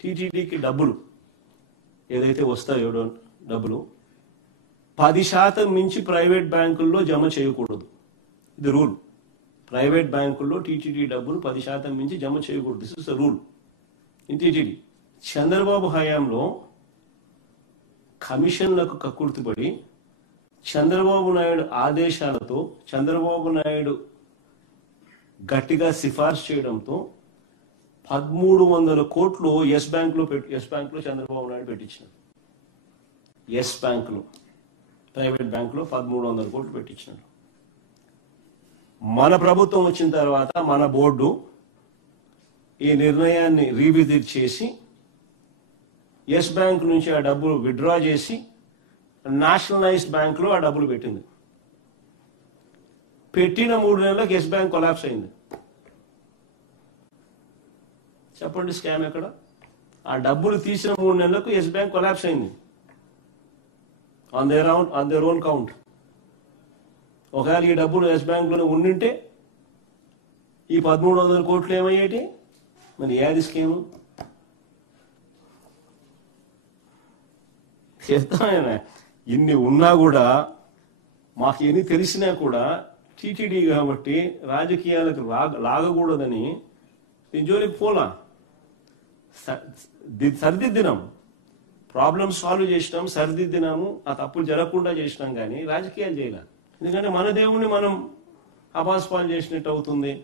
టీటీడీకి డబ్బులు ఏదైతే వస్తాయో డబ్బులు 10% మించి ప్రైవేట్ బ్యాంకుల్లో జమ చేయకూడదు. ఇది రూల్. ప్రైవేట్ బ్యాంకుల్లో టీటీడీ డబ్బులు 10% మించి జమ చేయకూడదు. This is a rule in TTD. Chandrababu హయాంలో కమిషన్లకు కక్కుర్తిపడి చంద్రబాబు నాయుడు ఆదేశాలతో చంద్రబాబు నాయుడు గట్టిగా సిఫార్సు చేయడంతో 1300 కోట్లు ఎస్ బ్యాంకులో చంద్రబాబు నాయుడు పెట్టించినాడు. ఎస్ బ్యాంకులో, ప్రైవేట్ బ్యాంకులో 1300 కోట్లు పెట్టించినాడు. మన ప్రభుత్వం వచ్చిన తర్వాత మన బోర్డు ఈ నిర్ణయాన్ని రీవిజిట్ చేసి ఎస్ బ్యాంక్ నుంచి ఆ డబ్బులు విత్డ్రా చేసి నేషనలైజ్డ్ బ్యాంకులో ఆ డబ్బులు పెట్టింది. పెట్టిన 3 నెలలకు ఎస్ బ్యాంక్ కొలాప్స్ అయింది. చెప్పండి స్కామ్ ఎక్కడ? ఆ డబ్బులు తీసిన 3 నెలలకు ఎస్ బ్యాంక్ కొలాప్స్ అయింది ఆన్ దేర్ ఓన్ కౌంట్. ఒకవేళ ఈ డబ్బులు ఎస్ బ్యాంక్లోనే ఉండింటే ఈ 1300 కోట్లు ఏమయ్యేటి? మరి ఏది స్కీము? చెప్తామైనా ఇన్ని ఉన్నా కూడా, మాకు ఎన్ని తెలిసినా కూడా టీటీడీ కాబట్టి రాజకీయాలకు లాగకూడదని దీని జోలికి పోలా. సరిదిద్దినాం, ప్రాబ్లమ్ సాల్వ్ చేసినాం, సరిదిద్దినాము, ఆ తప్పులు జరగకుండా చేసినాం, కానీ రాజకీయాలు చేయలే. ఎందుకంటే మన దేవుణ్ణి మనం అపాస్పాలు చేసినట్టు అవుతుంది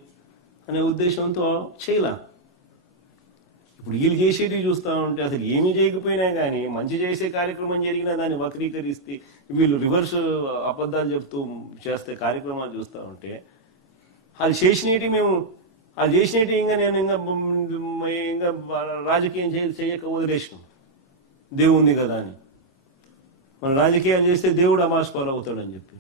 అనే ఉద్దేశంతో చేయలే. ఇప్పుడు వీళ్ళు చేసేటివి చూస్తూ ఉంటే అసలు ఏమీ చేయకపోయినా కానీ మంచి చేసే కార్యక్రమం జరిగినా దాన్ని వక్రీకరిస్తే వీళ్ళు రివర్స్ అబద్ధాలు చెప్తూ చేస్తే కార్యక్రమాలు చూస్తూ ఉంటే అది చేసినవి ఇంకా నేను ఇంకా రాజకీయం చేయక వదిలేసినాం. దేవుంది కదా అని మనం రాజకీయాలు చేస్తే దేవుడు అమాస్పాలు అవుతాడని చెప్పి